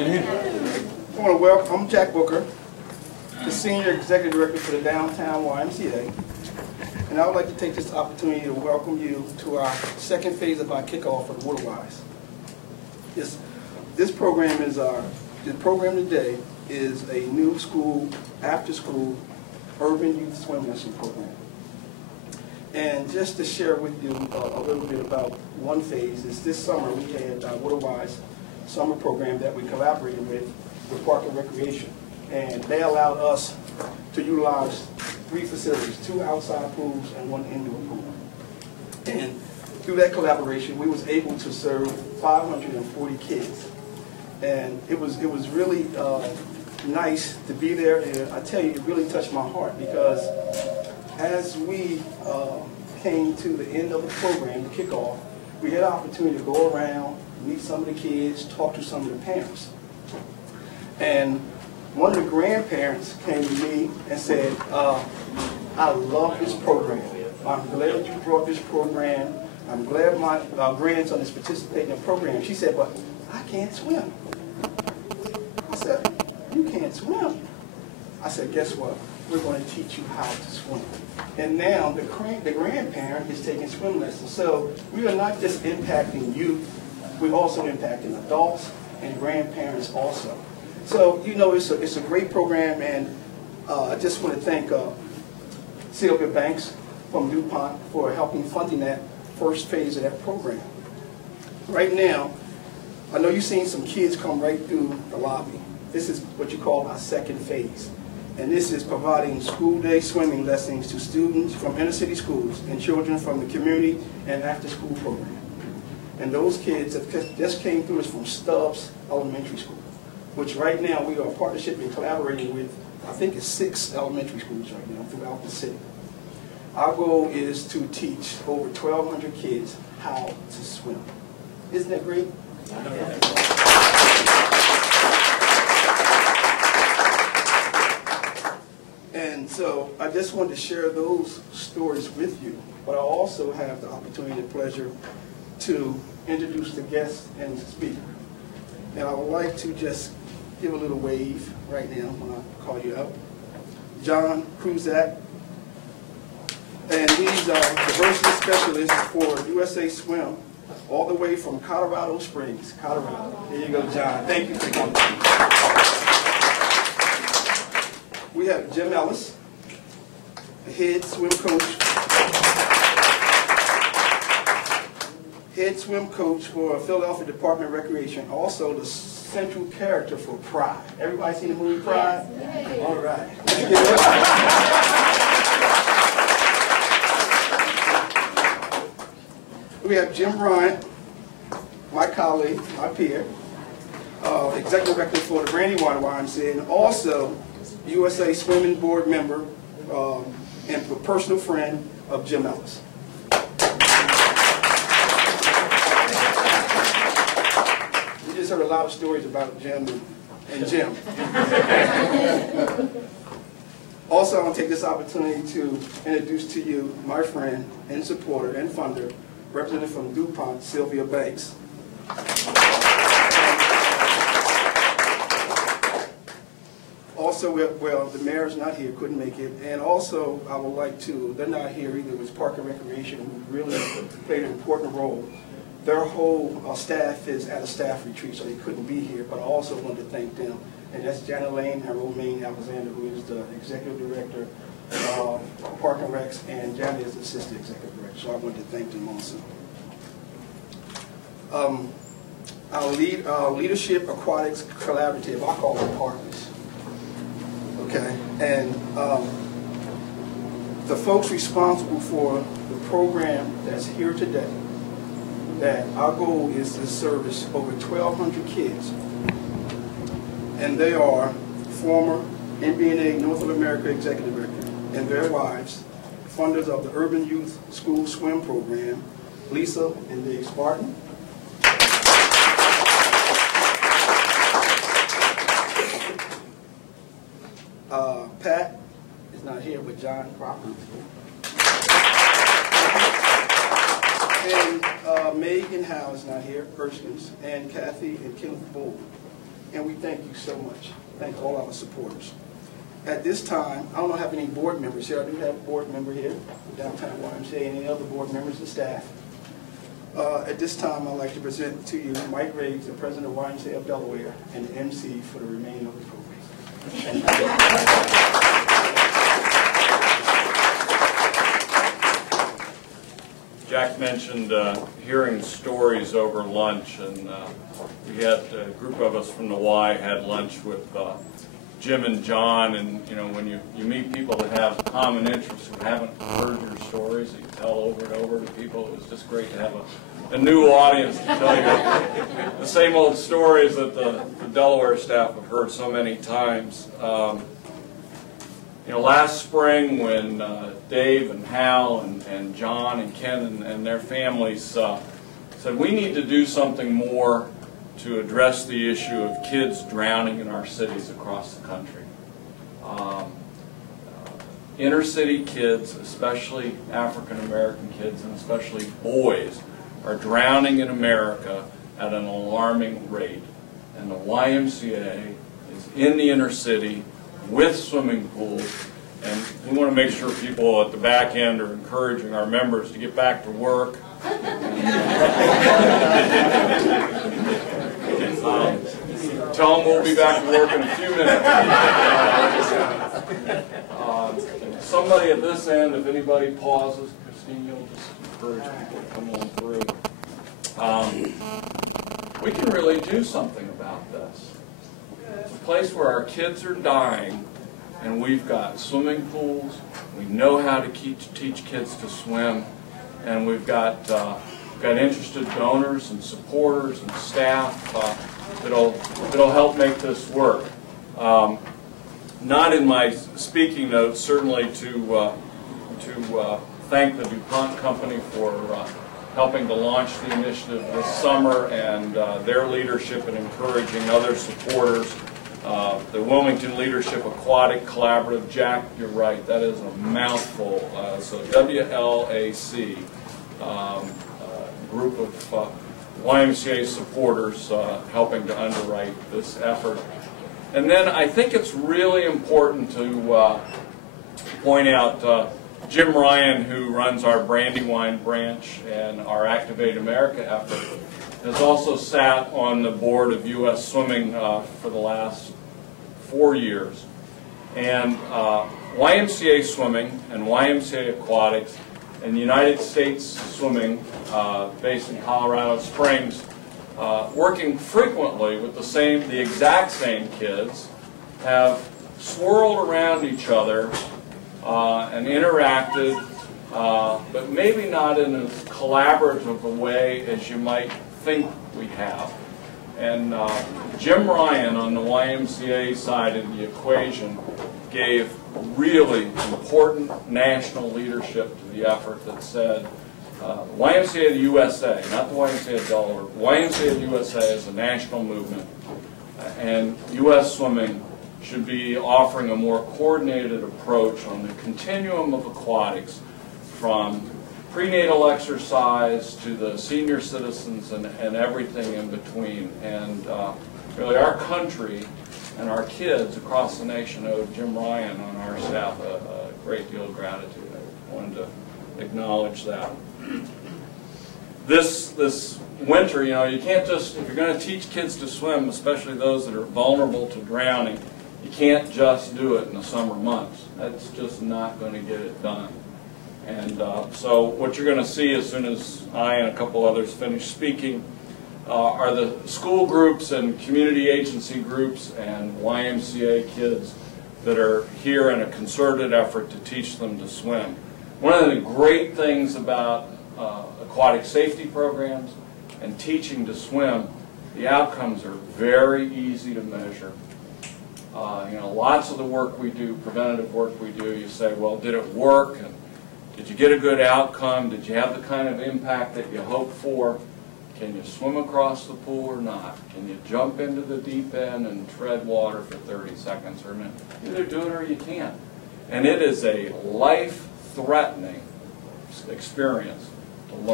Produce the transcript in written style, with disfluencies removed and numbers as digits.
I want to welcome, I'm Jack Booker, the Senior Executive Director for the Downtown YMCA, and I would like to take this opportunity to welcome you to our second phase of our kickoff for the Waterwise. This program is the program today is a new school, after-school, urban youth swim lesson program. And just to share with you a little bit about one phase, is this summer we had our Waterwise summer program that we collaborated with Park and Recreation. And they allowed us to utilize 3 facilities, 2 outside pools and 1 indoor pool. And through that collaboration, we was able to serve 540 kids. And it was really nice to be there, and I tell you, it really touched my heart, because as we came to the end of the program, the kickoff, we had an opportunity to go around, meet some of the kids, talk to some of the parents. And one of the grandparents came to me and said, I love this program. I'm glad you brought this program. I'm glad my grandson is participating in the program. She said, but I can't swim. I said, you can't swim? I said, guess what? We're going to teach you how to swim. And now the grandparent is taking swim lessons. So we are not just impacting youth, we're also impacting adults and grandparents also. So, you know, it's a great program, and I just want to thank Sylvia Banks from DuPont for helping funding that first phase of that program. Right now, I know you've seen some kids come right through the lobby. This is what you call our second phase. And this is providing school day swimming lessons to students from inner city schools and children from the community and after school program. And those kids that just came through is from Stubbs Elementary School, which right now we are a partnership and collaborating with, I think it's 6 elementary schools right now throughout the city. Our goal is to teach over 1,200 kids how to swim. Isn't that great? And so I just wanted to share those stories with you, but I also have the opportunity and pleasure to introduce the guest and the speaker. And I would like to just give a little wave right now when I call you up. John Kruzak, and he's a diversity specialist for USA Swim, all the way from Colorado Springs, Colorado. Here you go, John. Thank you for coming. We have Jim Ellis, the head swim coach for Philadelphia Department of Recreation, also the central character for Pride. Everybody seen the movie Pride? Yes. All right. We have Jim Bryant, my colleague, my peer, Executive Director for the Brandywine YMCA, and also USA Swimming Board member and a personal friend of Jim Ellis. You just heard a lot of stories about Jim and Jim. Also, I want to take this opportunity to introduce to you my friend and supporter and funder, represented from DuPont, Sylvia Banks. Also, well, the mayor's not here, couldn't make it, and also I would like to, they're not here either, it was Park and Recreation, who really played an important role. Their whole staff is at a staff retreat, so they couldn't be here, but I also want to thank them. And that's Janet Lane and Romaine Alexander, who is the Executive Director of Park and Recs, and Janet is the Assistant Executive Director, so I want to thank them also. Our Leadership Aquatics Collaborative, I call them partners. Okay, and the folks responsible for the program that's here today, that our goal is to service over 1,200 kids. And they are former NBNA North of America Executive Director and their wives, funders of the Urban Youth School Swim Program, Lisa and Dave Spartan. Pat is not here, but John Cropper is here. And Megan Howe is not here, Erskines, and Kathy and Kenneth Bull. and we thank you so much. Thank all our supporters. At this time, I don't have any board members here. I do have a board member here, Downtown YMCA, and any other board members and staff. At this time, I'd like to present to you Mike Riggs, the president of YMCA of Delaware, and the MC for the remaining of the program. Jack mentioned hearing stories over lunch, and we had a group of us from the Y had lunch with Jim and John, and you know, when you meet people that have common interests who haven't heard your stories, that you tell over and over to people, it was just great to have a new audience to tell you the same old stories that the Delaware staff have heard so many times. You know, last spring when Dave and Hal and John and Ken and their families said we need to do something more to address the issue of kids drowning in our cities across the country. Inner city kids, especially African American kids and especially boys, are drowning in America at an alarming rate. And the YMCA is in the inner city with swimming pools, and we want to make sure people at the back end are encouraging our members to get back to work. Tell them we'll be back to work in a few minutes. Somebody at this end, if anybody pauses, Christine, you'll just encourage people to come on through. We can really do something about this. It's a place where our kids are dying, and we've got swimming pools, we know how to teach kids to swim, and we've got interested donors and supporters and staff that'll help make this work. Not in my speaking notes, certainly to thank the DuPont Company for helping to launch the initiative this summer, and their leadership in encouraging other supporters. The Wilmington Leadership Aquatic Collaborative. Jack, you're right, that is a mouthful. So WLAC, group of YMCA supporters helping to underwrite this effort. And then I think it's really important to point out Jim Ryan, who runs our Brandywine branch and our Activate America effort, has also sat on the board of U.S. Swimming for the last 4 years. And YMCA Swimming and YMCA Aquatics and United States Swimming, based in Colorado Springs, working frequently with the exact same kids, have swirled around each other and interacted, but maybe not in as collaborative a way as you might think we have. And Jim Ryan on the YMCA side of the equation gave really important national leadership to the effort that said YMCA of the USA, not the YMCA of Delaware, YMCA of the USA is a national movement, and U.S. Swimming should be offering a more coordinated approach on the continuum of aquatics, from prenatal exercise to the senior citizens and everything in between. And really our country and our kids across the nation owe Jim Ryan on our staff a great deal of gratitude. I wanted to acknowledge that. This winter, you know, you can't just, if you're going to teach kids to swim, especially those that are vulnerable to drowning, you can't just do it in the summer months. That's just not going to get it done. And so what you're going to see as soon as I and a couple others finish speaking are the school groups and community agency groups and YMCA kids that are here in a concerted effort to teach them to swim. One of the great things about aquatic safety programs and teaching to swim, the outcomes are very easy to measure. You know, lots of the work we do, preventative work we do, you say, well, did it work? And did you get a good outcome? Did you have the kind of impact that you hoped for? Can you swim across the pool or not? Can you jump into the deep end and tread water for 30 seconds or a minute? Either do it or you can't. And it is a life-threatening experience to learn.